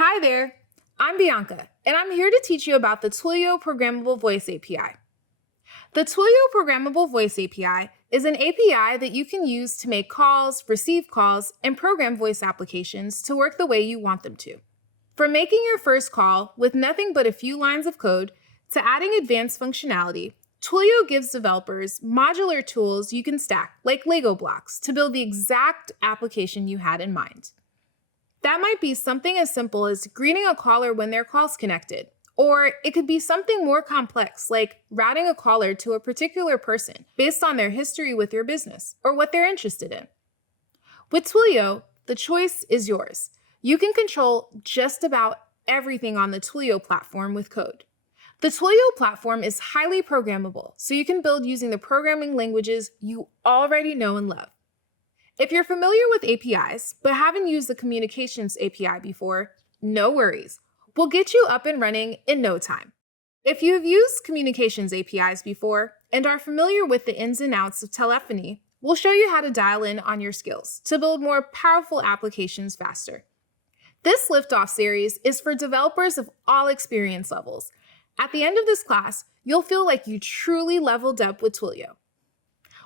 Hi there, I'm Bianca, and I'm here to teach you about the Twilio Programmable Voice API. The Twilio Programmable Voice API is an API that you can use to make calls, receive calls, and program voice applications to work the way you want them to. From making your first call with nothing but a few lines of code to adding advanced functionality, Twilio gives developers modular tools you can stack like Lego blocks to build the exact application you had in mind. That might be something as simple as greeting a caller when their call's connected, or it could be something more complex like routing a caller to a particular person based on their history with your business or what they're interested in. With Twilio, the choice is yours. You can control just about everything on the Twilio platform with code. The Twilio platform is highly programmable, so you can build using the programming languages you already know and love. If you're familiar with APIs, but haven't used the Communications API before, no worries. We'll get you up and running in no time. If you have used Communications APIs before and are familiar with the ins and outs of telephony, we'll show you how to dial in on your skills to build more powerful applications faster. This Liftoff series is for developers of all experience levels. At the end of this class, you'll feel like you truly leveled up with Twilio.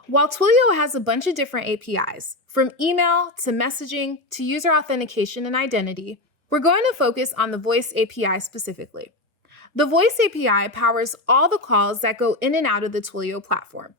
While Twilio has a bunch of different APIs, from email to messaging to user authentication and identity, we're going to focus on the Voice API specifically. The Voice API powers all the calls that go in and out of the Twilio platform.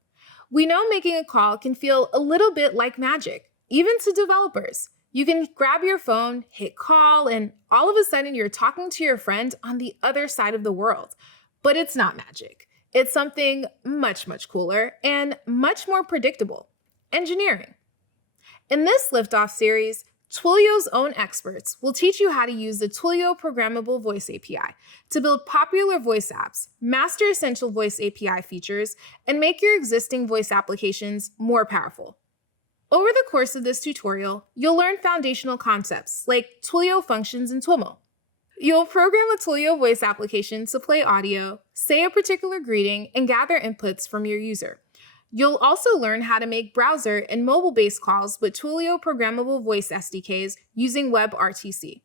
We know making a call can feel a little bit like magic, even to developers. You can grab your phone, hit call, and all of a sudden you're talking to your friend on the other side of the world. But it's not magic. It's something much, much cooler and much more predictable: engineering. In this Liftoff series, Twilio's own experts will teach you how to use the Twilio Programmable Voice API to build popular voice apps, master essential voice API features, and make your existing voice applications more powerful. Over the course of this tutorial, you'll learn foundational concepts like Twilio functions and TWIML. You'll program a Twilio voice application to play audio, say a particular greeting, and gather inputs from your user. You'll also learn how to make browser and mobile-based calls with Twilio Programmable Voice SDKs using WebRTC.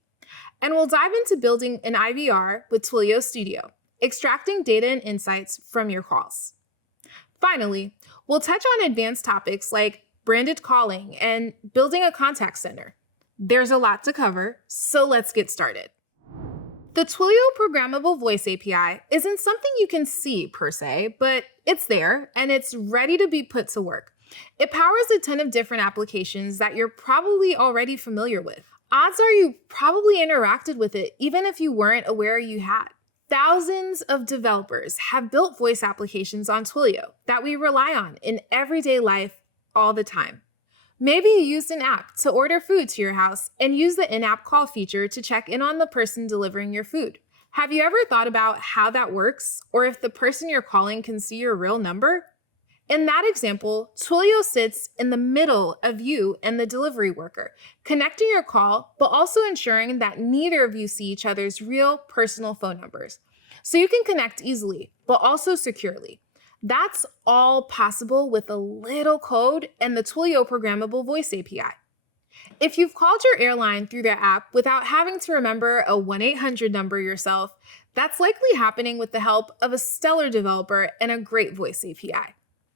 And we'll dive into building an IVR with Twilio Studio, extracting data and insights from your calls. Finally, we'll touch on advanced topics like branded calling and building a contact center. There's a lot to cover, so let's get started. The Twilio Programmable Voice API isn't something you can see per se, but it's there and it's ready to be put to work. It powers a ton of different applications that you're probably already familiar with. Odds are you probably interacted with it even if you weren't aware you had. Thousands of developers have built voice applications on Twilio that we rely on in everyday life all the time. Maybe you used an app to order food to your house and use the in-app call feature to check in on the person delivering your food. Have you ever thought about how that works, or if the person you're calling can see your real number? In that example, Twilio sits in the middle of you and the delivery worker, connecting your call, but also ensuring that neither of you see each other's real personal phone numbers. So you can connect easily, but also securely. That's all possible with a little code and the Twilio Programmable Voice API. If you've called your airline through their app without having to remember a 1-800 number yourself, that's likely happening with the help of a stellar developer and a great voice API.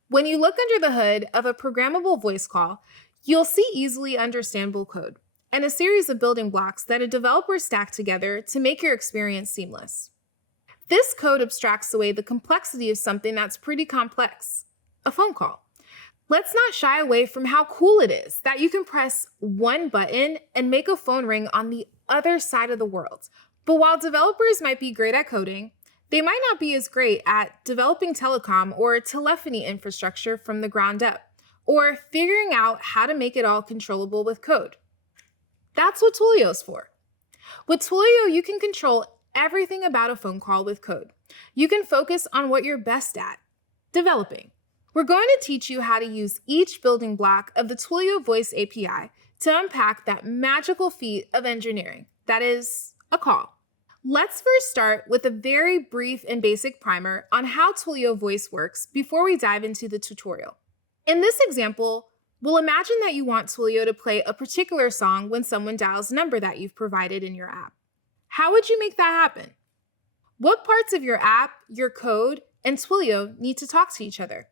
When you look under the hood of a programmable voice call, you'll see easily understandable code and a series of building blocks that a developer stacked together to make your experience seamless. This code abstracts away the complexity of something that's pretty complex: a phone call. Let's not shy away from how cool it is that you can press one button and make a phone ring on the other side of the world. But while developers might be great at coding, they might not be as great at developing telecom or telephony infrastructure from the ground up, or figuring out how to make it all controllable with code. That's what Twilio's for. With Twilio, you can control everything about a phone call with code. You can focus on what you're best at: developing. We're going to teach you how to use each building block of the Twilio Voice API to unpack that magical feat of engineering, that is, a call. Let's first start with a very brief and basic primer on how Twilio Voice works before we dive into the tutorial. In this example, we'll imagine that you want Twilio to play a particular song when someone dials a number that you've provided in your app. How would you make that happen? What parts of your app, your code, and Twilio need to talk to each other?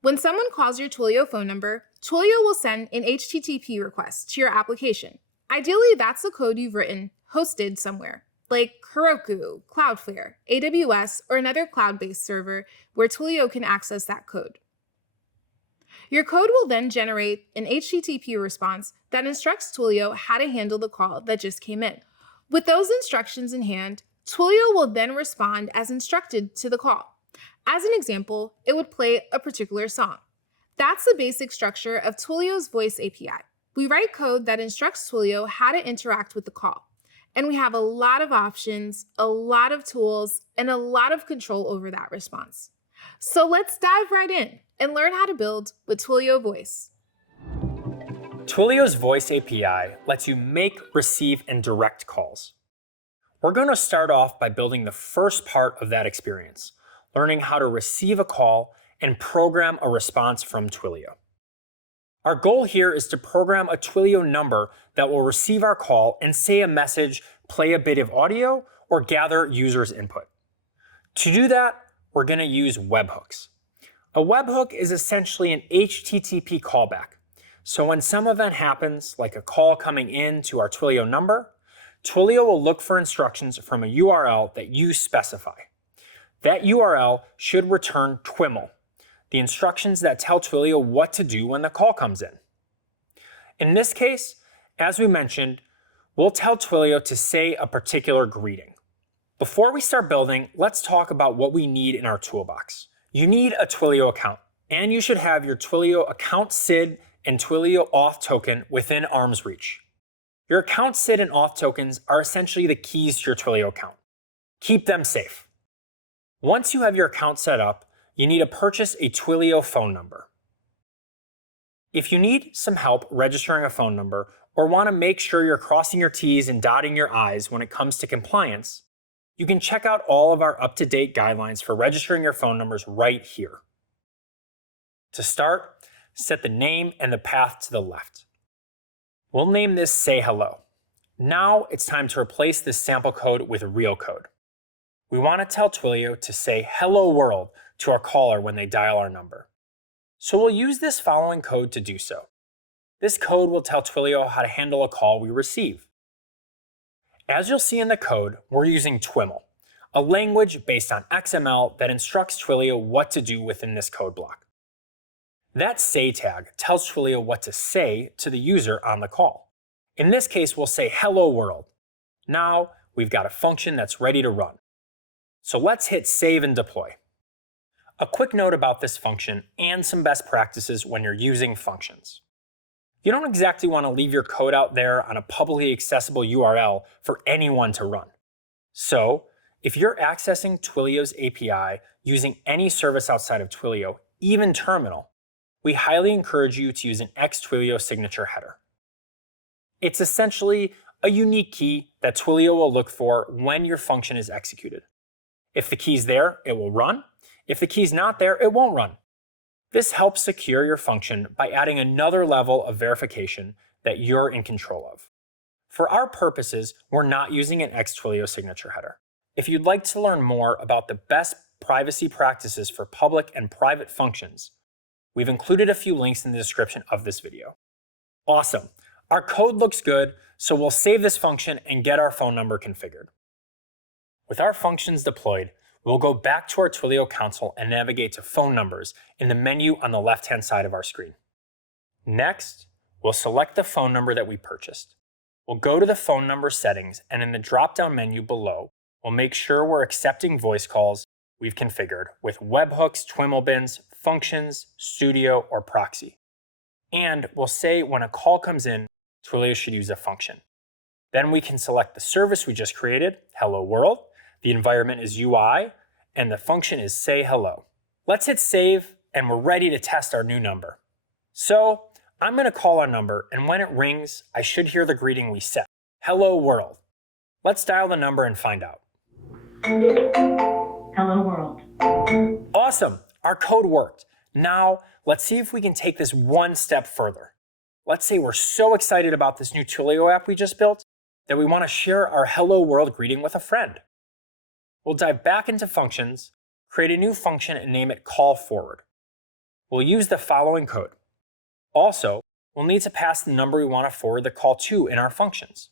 When someone calls your Twilio phone number, Twilio will send an HTTP request to your application. Ideally, that's the code you've written, hosted somewhere, like Heroku, Cloudflare, AWS, or another cloud-based server where Twilio can access that code. Your code will then generate an HTTP response that instructs Twilio how to handle the call that just came in. With those instructions in hand, Twilio will then respond as instructed to the call. As an example, it would play a particular song. That's the basic structure of Twilio's Voice API. We write code that instructs Twilio how to interact with the call. And we have a lot of options, a lot of tools, and a lot of control over that response. So let's dive right in and learn how to build with Twilio Voice. Twilio's Voice API lets you make, receive, and direct calls. We're going to start off by building the first part of that experience, learning how to receive a call and program a response from Twilio. Our goal here is to program a Twilio number that will receive our call and say a message, play a bit of audio, or gather users' input. To do that, we're going to use webhooks. A webhook is essentially an HTTP callback. So when some event happens, like a call coming in to our Twilio number, Twilio will look for instructions from a URL that you specify. That URL should return TWIML, the instructions that tell Twilio what to do when the call comes in. In this case, as we mentioned, we'll tell Twilio to say a particular greeting. Before we start building, let's talk about what we need in our toolbox. You need a Twilio account, and you should have your Twilio account SID and Twilio auth token within arm's reach. Your account SID and auth tokens are essentially the keys to your Twilio account. Keep them safe. Once you have your account set up, you need to purchase a Twilio phone number. If you need some help registering a phone number or want to make sure you're crossing your T's and dotting your I's when it comes to compliance, you can check out all of our up-to-date guidelines for registering your phone numbers right here. To start, set the name and the path to the left. We'll name this Say Hello. Now it's time to replace this sample code with real code. We want to tell Twilio to say Hello World to our caller when they dial our number. So we'll use this following code to do so. This code will tell Twilio how to handle a call we receive. As you'll see in the code, we're using TWIML, a language based on XML that instructs Twilio what to do within this code block. That say tag tells Twilio what to say to the user on the call. In this case, we'll say Hello World. Now we've got a function that's ready to run. So let's hit save and deploy. A quick note about this function and some best practices when you're using functions. You don't exactly want to leave your code out there on a publicly accessible URL for anyone to run. So, if you're accessing Twilio's API using any service outside of Twilio, even Terminal, we highly encourage you to use an Twilio signature header. It's essentially a unique key that Twilio will look for when your function is executed. If the key's there, it will run. If the key's not there, it won't run. This helps secure your function by adding another level of verification that you're in control of. For our purposes, we're not using an Twilio signature header. If you'd like to learn more about the best privacy practices for public and private functions, we've included a few links in the description of this video. Awesome. Our code looks good, so we'll save this function and get our phone number configured. With our functions deployed, we'll go back to our Twilio console and navigate to phone numbers in the menu on the left-hand side of our screen. Next, we'll select the phone number that we purchased. We'll go to the phone number settings, and in the drop-down menu below, we'll make sure we're accepting voice calls we've configured with webhooks, TWIML bins, functions, studio, or proxy. And we'll say when a call comes in, Twilio should use a function. Then we can select the service we just created, Hello World. The environment is UI, and the function is Say Hello. Let's hit save, and we're ready to test our new number. So I'm going to call our number, and when it rings, I should hear the greeting we set, Hello World. Let's dial the number and find out. Hello World. Awesome, our code worked. Now, let's see if we can take this one step further. Let's say we're so excited about this new Twilio app we just built that we want to share our hello world greeting with a friend. We'll dive back into functions, create a new function and name it call forward. We'll use the following code. Also, we'll need to pass the number we want to forward the call to in our functions.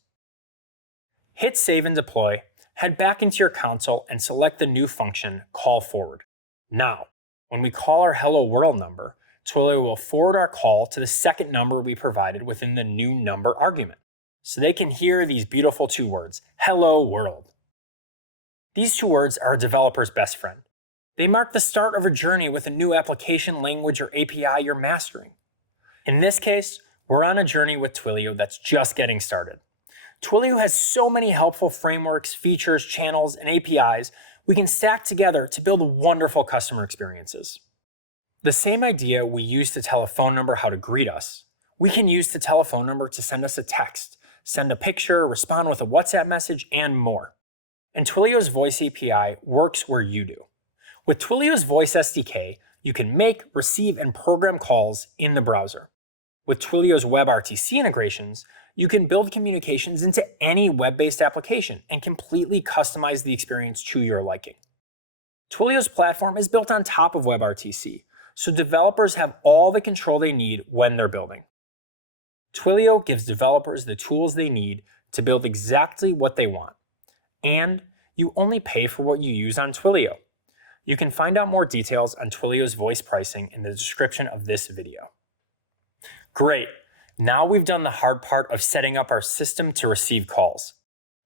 Hit save and deploy, head back into your console and select the new function, call forward. Now, when we call our hello world number, Twilio will forward our call to the second number we provided within the new number argument, so they can hear these beautiful two words, hello world. These two words are a developer's best friend. They mark the start of a journey with a new application, language, or API you're mastering. In this case, we're on a journey with Twilio that's just getting started. Twilio has so many helpful frameworks, features, channels, and APIs we can stack together to build wonderful customer experiences. The same idea we use to tell a phone number how to greet us, we can use to tell a phone number to send us a text, send a picture, respond with a WhatsApp message, and more. And Twilio's Voice API works where you do. With Twilio's Voice SDK, you can make, receive, and program calls in the browser. With Twilio's WebRTC integrations, you can build communications into any web-based application and completely customize the experience to your liking. Twilio's platform is built on top of WebRTC, so developers have all the control they need when they're building. Twilio gives developers the tools they need to build exactly what they want. And you only pay for what you use on Twilio. You can find out more details on Twilio's voice pricing in the description of this video. Great, now we've done the hard part of setting up our system to receive calls.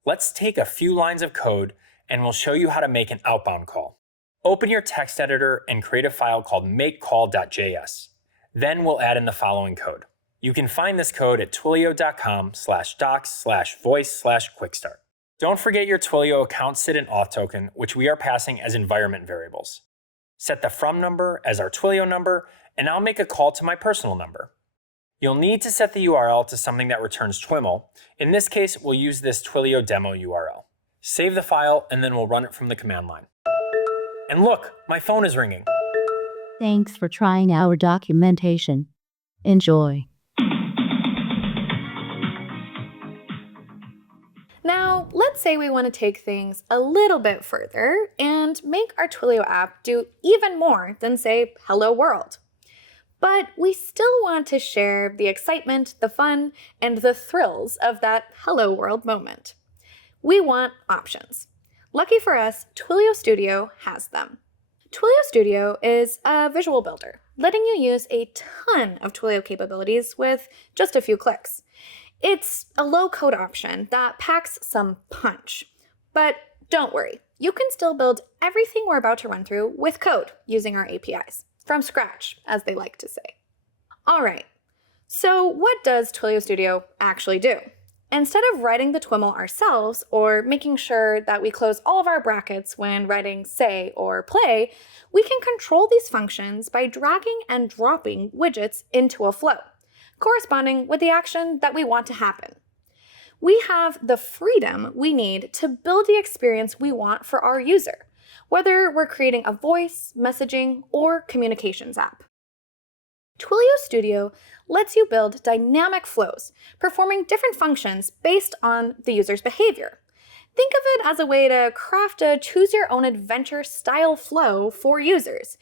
Let's take a few lines of code and we'll show you how to make an outbound call. Open your text editor and create a file called makecall.js. Then we'll add in the following code. You can find this code at twilio.com/docs/voice/quickstart. Don't forget your Twilio account SID and auth token, which we are passing as environment variables. Set the from number as our Twilio number, and I'll make a call to my personal number. You'll need to set the URL to something that returns TWIML. In this case, we'll use this Twilio demo URL. Save the file, and then we'll run it from the command line. And look, my phone is ringing. Thanks for trying our documentation. Enjoy. Now, let's say we want to take things a little bit further and make our Twilio app do even more than say, hello world. But we still want to share the excitement, the fun, and the thrills of that hello world moment. We want options. Lucky for us, Twilio Studio has them. Twilio Studio is a visual builder, letting you use a ton of Twilio capabilities with just a few clicks. It's a low-code option that packs some punch. But don't worry, you can still build everything we're about to run through with code using our APIs, from scratch, as they like to say. All right, so what does Twilio Studio actually do? Instead of writing the TWIML ourselves or making sure that we close all of our brackets when writing say or play, we can control these functions by dragging and dropping widgets into a flow, corresponding with the action that we want to happen. We have the freedom we need to build the experience we want for our user, whether we're creating a voice, messaging, or communications app. Twilio Studio lets you build dynamic flows, performing different functions based on the user's behavior. Think of it as a way to craft a choose-your-own-adventure style flow for users.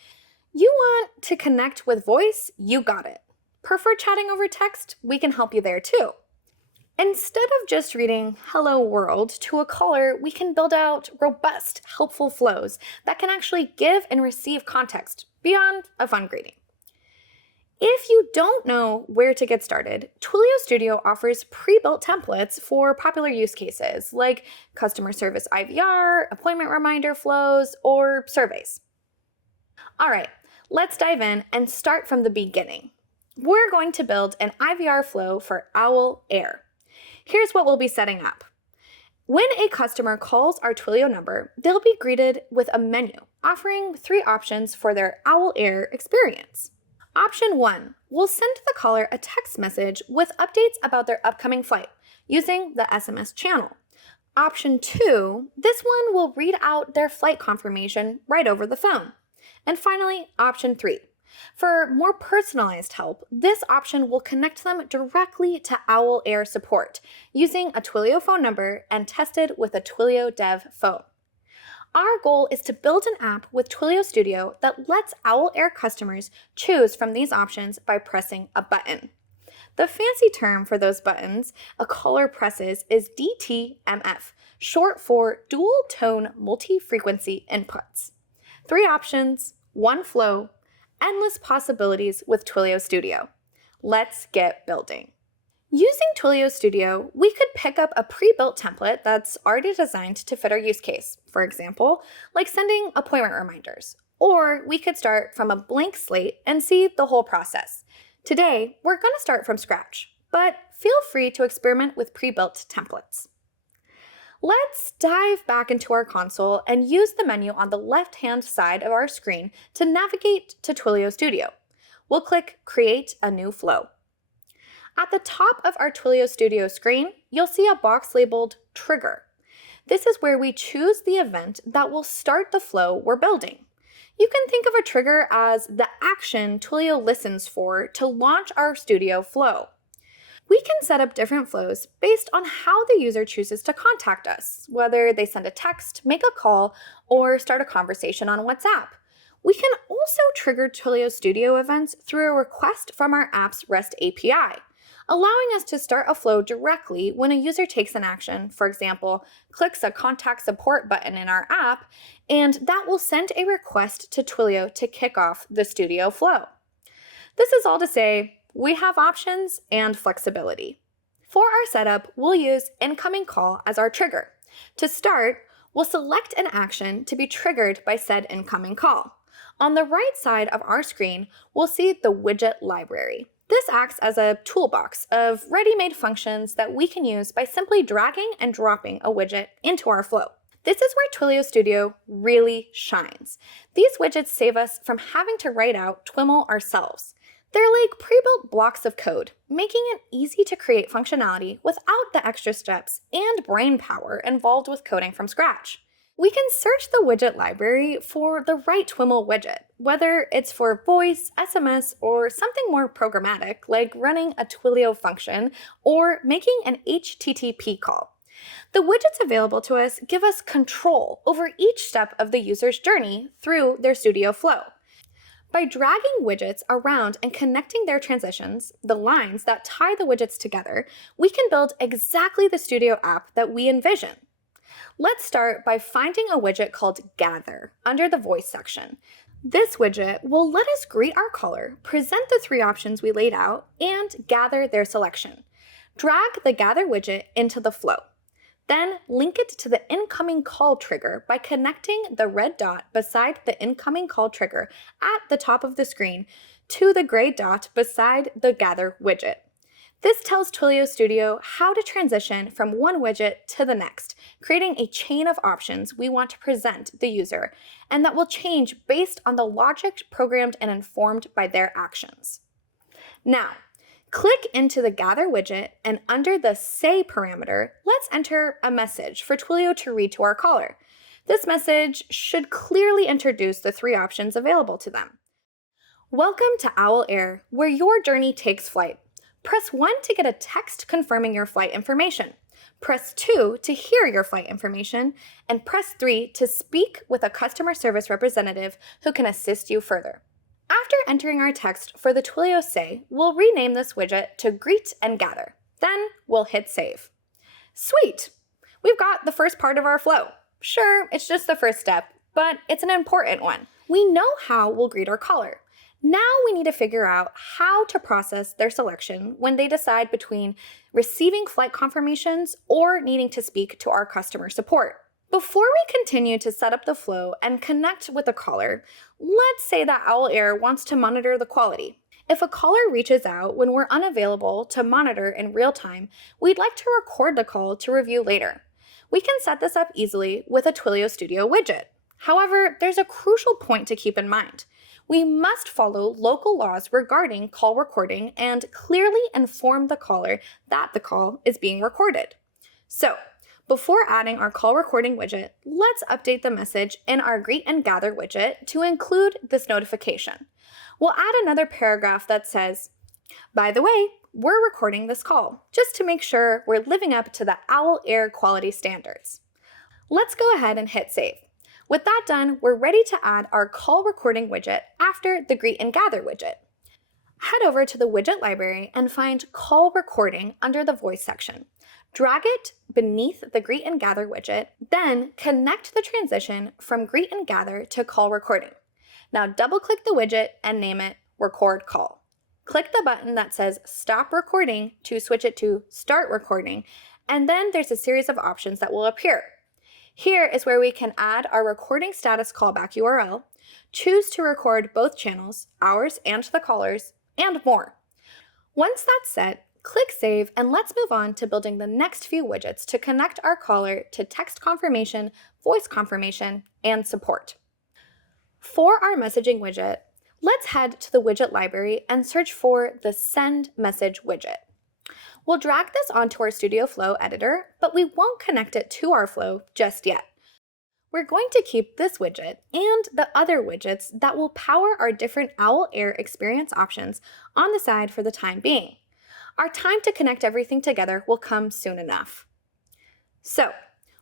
You want to connect with voice? You got it. Prefer chatting over text? We can help you there too. Instead of just reading hello world to a caller, we can build out robust, helpful flows that can actually give and receive context beyond a fun greeting. If you don't know where to get started, Twilio Studio offers pre-built templates for popular use cases like customer service IVR, appointment reminder flows, or surveys. All right, let's dive in and start from the beginning. We're going to build an IVR flow for Owl Air. Here's what we'll be setting up. When a customer calls our Twilio number, they'll be greeted with a menu offering 3 options for their Owl Air experience. Option 1, we'll send the caller a text message with updates about their upcoming flight using the SMS channel. Option 2, this one will read out their flight confirmation right over the phone. And finally, option 3, For more personalized help, this option will connect them directly to OwlAir support using a Twilio phone number and tested with a Twilio Dev phone. Our goal is to build an app with Twilio Studio that lets OwlAir customers choose from these options by pressing a button. The fancy term for those buttons a caller presses is DTMF, short for Dual Tone Multi-Frequency Inputs. 3 options, 1 flow, endless possibilities with Twilio Studio. Let's get building. Using Twilio Studio, we could pick up a pre-built template that's already designed to fit our use case, for example, like sending appointment reminders. Or we could start from a blank slate and see the whole process. Today, we're going to start from scratch, but feel free to experiment with pre-built templates. Let's dive back into our console and use the menu on the left-hand side of our screen to navigate to Twilio Studio. We'll click Create a New Flow. At the top of our Twilio Studio screen, you'll see a box labeled Trigger. This is where we choose the event that will start the flow we're building. You can think of a trigger as the action Twilio listens for to launch our Studio flow. We can set up different flows based on how the user chooses to contact us, whether they send a text, make a call, or start a conversation on WhatsApp. We can also trigger Twilio Studio events through a request from our app's REST API, allowing us to start a flow directly when a user takes an action, for example, clicks a contact support button in our app, and that will send a request to Twilio to kick off the Studio flow. This is all to say, we have options and flexibility. For our setup, we'll use incoming call as our trigger. To start, we'll select an action to be triggered by said incoming call. On the right side of our screen, we'll see the widget library. This acts as a toolbox of ready-made functions that we can use by simply dragging and dropping a widget into our flow. This is where Twilio Studio really shines. These widgets save us from having to write out TWIML ourselves. They're like pre-built blocks of code, making it easy to create functionality without the extra steps and brain power involved with coding from scratch. We can search the widget library for the right TWIML widget, whether it's for voice, SMS, or something more programmatic like running a Twilio function or making an HTTP call. The widgets available to us give us control over each step of the user's journey through their Studio flow. By dragging widgets around and connecting their transitions, the lines that tie the widgets together, we can build exactly the Studio app that we envision. Let's start by finding a widget called Gather under the Voice section. This widget will let us greet our caller, present the 3 options we laid out, and gather their selection. Drag the Gather widget into the flow. Then link it to the incoming call trigger by connecting the red dot beside the incoming call trigger at the top of the screen to the gray dot beside the Gather widget. This tells Twilio Studio how to transition from one widget to the next, creating a chain of options we want to present the user, and that will change based on the logic programmed and informed by their actions. Now, click into the Gather widget, and under the Say parameter, let's enter a message for Twilio to read to our caller. This message should clearly introduce the 3 options available to them. Welcome to OwlAir, where your journey takes flight. Press 1 to get a text confirming your flight information. Press 2 to hear your flight information, and press 3 to speak with a customer service representative who can assist you further. After entering our text for the Twilio Say, we'll rename this widget to Greet and Gather. Then we'll hit Save. Sweet! We've got the first part of our flow. Sure, it's just the first step, but it's an important one. We know how we'll greet our caller. Now we need to figure out how to process their selection when they decide between receiving flight confirmations or needing to speak to our customer support. Before we continue to set up the flow and connect with the caller, let's say that OwlAir wants to monitor the quality. If a caller reaches out when we're unavailable to monitor in real time, we'd like to record the call to review later. We can set this up easily with a Twilio Studio widget. However, there's a crucial point to keep in mind. We must follow local laws regarding call recording and clearly inform the caller that the call is being recorded. So, Before adding our call recording widget, let's update the message in our Greet and Gather widget to include this notification. We'll add another paragraph that says, "By the way, we're recording this call," just to make sure we're living up to the OWL Air quality standards. Let's go ahead and hit save. With that done, we're ready to add our call recording widget after the Greet and Gather widget. Head over to the widget library and find Call Recording under the Voice section. Drag it beneath the Greet and Gather widget, then connect the transition from Greet and Gather to Call Recording. Now double-click the widget and name it Record Call. Click the button that says Stop Recording to switch it to Start Recording, and then there's a series of options that will appear. Here is where we can add our recording status callback URL, choose to record both channels, ours and the caller's, and more. Once that's set, click Save, and let's move on to building the next few widgets to connect our caller to text confirmation, voice confirmation, and support. For our messaging widget, let's head to the widget library and search for the Send Message widget. We'll drag this onto our Studio Flow editor, but we won't connect it to our flow just yet. We're going to keep this widget and the other widgets that will power our different OWL Air experience options on the side for the time being. Our time to connect everything together will come soon enough. So,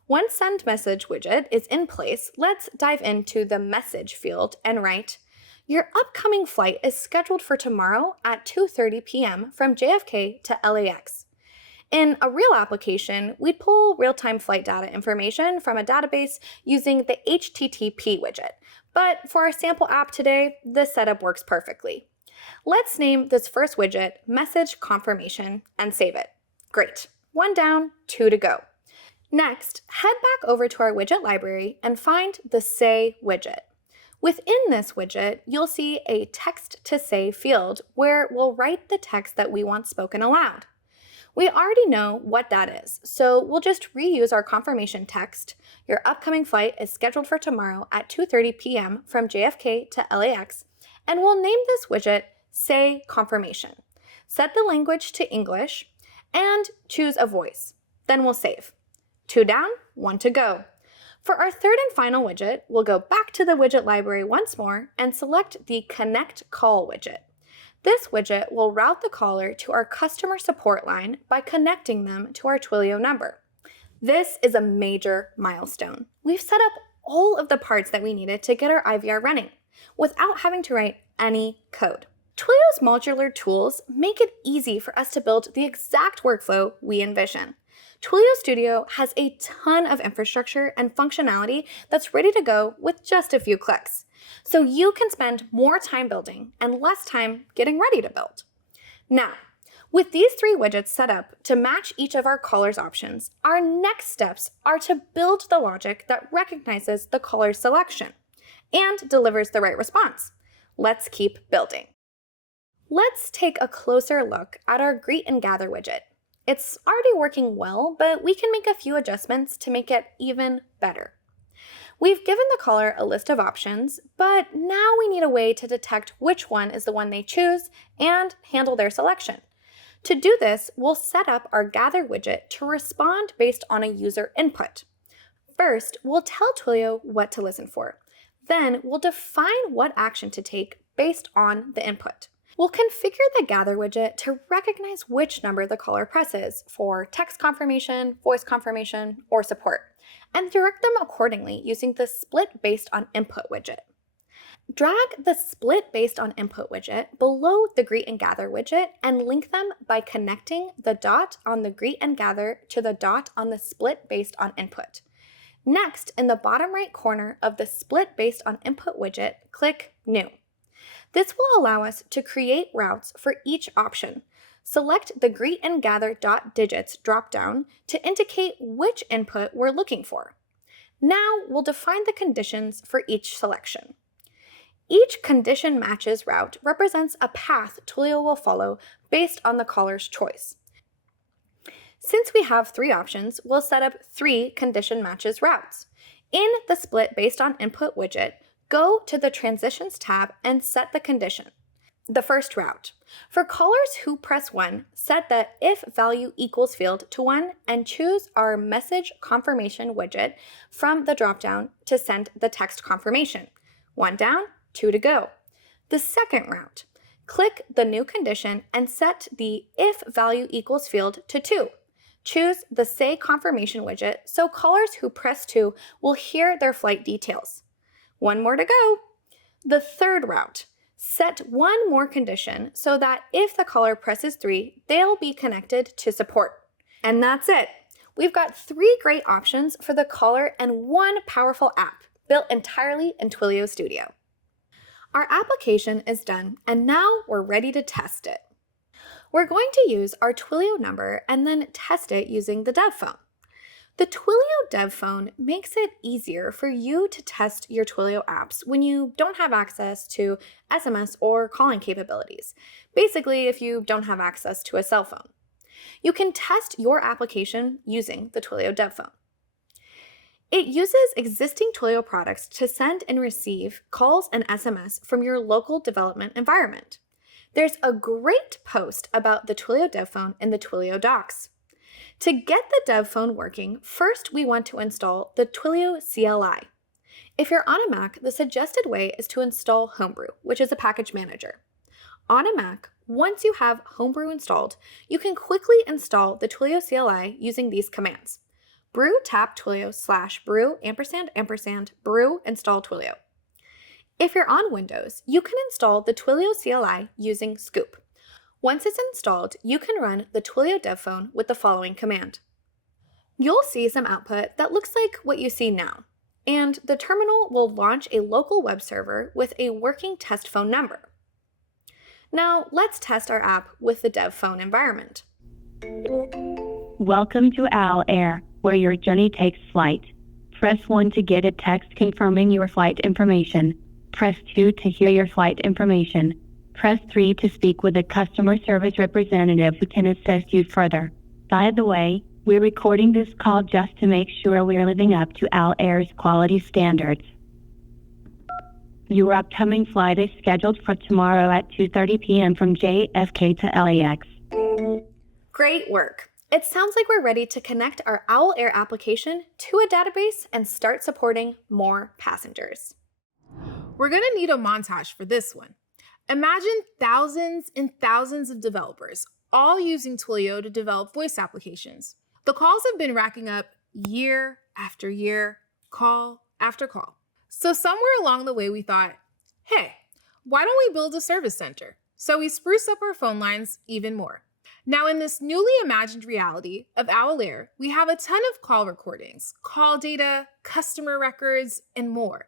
once Send Message widget is in place, let's dive into the Message field and write, "Your upcoming flight is scheduled for tomorrow at 2:30 p.m. from JFK to LAX. In a real application, we'd pull real-time flight data information from a database using the HTTP widget. But for our sample app today, this setup works perfectly. Let's name this first widget Message Confirmation and save it. Great. 1 down, 2 to go. Next, head back over to our widget library and find the Say widget. Within this widget, you'll see a Text to Say field where we'll write the text that we want spoken aloud. We already know what that is, so we'll just reuse our confirmation text. Your upcoming flight is scheduled for tomorrow at 2:30 p.m. from JFK to LAX, and we'll name this widget Say Confirmation. Set the language to English, and choose a voice. Then we'll save. 2 down, 1 to go. For our third and final widget, we'll go back to the widget library once more and select the Connect Call widget. This widget will route the caller to our customer support line by connecting them to our Twilio number. This is a major milestone. We've set up all of the parts that we needed to get our IVR running without having to write any code. Twilio's modular tools make it easy for us to build the exact workflow we envision. Twilio Studio has a ton of infrastructure and functionality that's ready to go with just a few clicks, so you can spend more time building and less time getting ready to build. Now, with these 3 widgets set up to match each of our caller's options, our next steps are to build the logic that recognizes the caller's selection and delivers the right response. Let's keep building. Let's take a closer look at our Greet and Gather widget. It's already working well, but we can make a few adjustments to make it even better. We've given the caller a list of options, but now we need a way to detect which one is the one they choose and handle their selection. To do this, we'll set up our Gather widget to respond based on a user input. First, we'll tell Twilio what to listen for. Then, we'll define what action to take based on the input. We'll configure the Gather widget to recognize which number the caller presses for text confirmation, voice confirmation, or support, and direct them accordingly using the Split Based on Input widget. Drag the Split Based on Input widget below the Greet and Gather widget and link them by connecting the dot on the Greet and Gather to the dot on the Split Based on Input. Next, in the bottom right corner of the Split Based on Input widget, click New. This will allow us to create routes for each option. Select the Greet and Gather .digits dropdown to indicate which input we're looking for. Now we'll define the conditions for each selection. Each condition matches route represents a path Twilio will follow based on the caller's choice. Since we have 3 options, we'll set up 3 condition matches routes. In the Split Based on Input widget, go to the Transitions tab and set the condition. The first route. For callers who press 1, set the if value equals field to 1 and choose our message confirmation widget from the dropdown to send the text confirmation. 1 down, 2 to go. The second route. Click the new condition and set the if value equals field to 2. Choose the say confirmation widget so callers who press 2 will hear their flight details. 1 more to go. The third route. Set one more condition so that if the caller presses 3, they'll be connected to support. And that's it. We've got 3 great options for the caller and 1 powerful app built entirely in Twilio Studio. Our application is done, and now we're ready to test it. We're going to use our Twilio number and then test it using the dev phone. The Twilio Dev Phone makes it easier for you to test your Twilio apps when you don't have access to SMS or calling capabilities. Basically, if you don't have access to a cell phone. You can test your application using the Twilio Dev Phone. It uses existing Twilio products to send and receive calls and SMS from your local development environment. There's a great post about the Twilio Dev Phone in the Twilio docs. To get the dev phone working, first we want to install the Twilio CLI. If you're on a Mac, the suggested way is to install Homebrew, which is a package manager. On a Mac, once you have Homebrew installed, you can quickly install the Twilio CLI using these commands. brew tap twilio /brew & brew install Twilio. If you're on Windows, you can install the Twilio CLI using scoop. Once it's installed, you can run the Twilio Dev Phone with the following command. You'll see some output that looks like what you see now, and the terminal will launch a local web server with a working test phone number. Now, let's test our app with the dev phone environment. Welcome to Owl Air, where your journey takes flight. Press 1 to get a text confirming your flight information. Press 2 to hear your flight information. Press 3 to speak with a customer service representative who can assist you further. By the way, we're recording this call just to make sure we're living up to Owl Air's quality standards. Your upcoming flight is scheduled for tomorrow at 2:30 p.m. from JFK to LAX. Great work. It sounds like we're ready to connect our Owl Air application to a database and start supporting more passengers. We're going to need a montage for this one. Imagine thousands and thousands of developers, all using Twilio to develop voice applications. The calls have been racking up year after year, call after call. So somewhere along the way we thought, hey, why don't we build a service center? So we spruce up our phone lines even more. Now in this newly imagined reality of Owl Air, we have a ton of call recordings, call data, customer records, and more.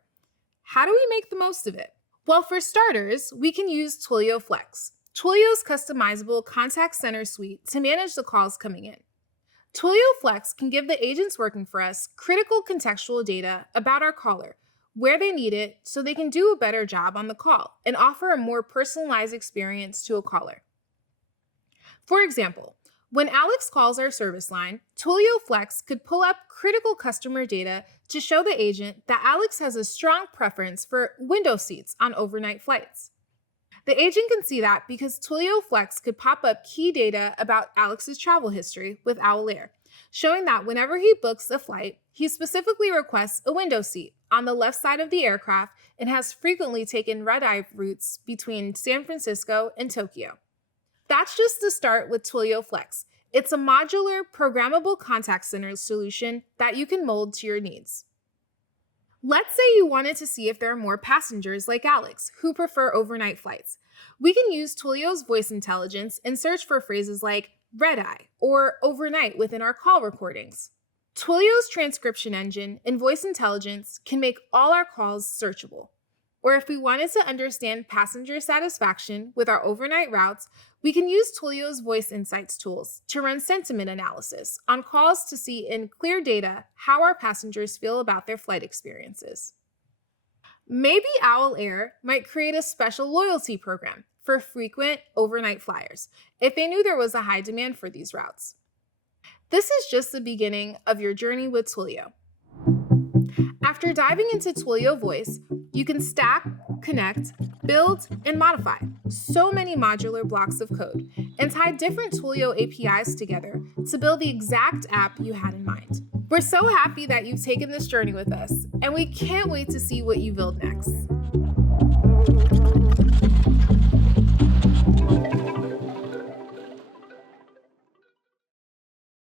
How do we make the most of it? Well, for starters, we can use Twilio Flex, Twilio's customizable contact center suite to manage the calls coming in. Twilio Flex can give the agents working for us critical contextual data about our caller, where they need it so they can do a better job on the call and offer a more personalized experience to a caller. For example, when Alex calls our service line, Twilio Flex could pull up critical customer data to show the agent that Alex has a strong preference for window seats on overnight flights. The agent can see that because Twilio Flex could pop up key data about Alex's travel history with Owl Air, showing that whenever he books a flight, he specifically requests a window seat on the left side of the aircraft and has frequently taken red-eye routes between San Francisco and Tokyo. That's just the start with Twilio Flex. It's a modular, programmable contact center solution that you can mold to your needs. Let's say you wanted to see if there are more passengers like Alex who prefer overnight flights. We can use Twilio's voice intelligence and search for phrases like red-eye or overnight within our call recordings. Twilio's transcription engine and voice intelligence can make all our calls searchable. Or if we wanted to understand passenger satisfaction with our overnight routes, we can use Twilio's voice insights tools to run sentiment analysis on calls to see in clear data how our passengers feel about their flight experiences. Maybe Owl Air might create a special loyalty program for frequent overnight flyers if they knew there was a high demand for these routes. This is just the beginning of your journey with Twilio. After diving into Twilio Voice, you can stack, connect, build, and modify so many modular blocks of code and tie different Twilio APIs together to build the exact app you had in mind. We're so happy that you've taken this journey with us, and we can't wait to see what you build next.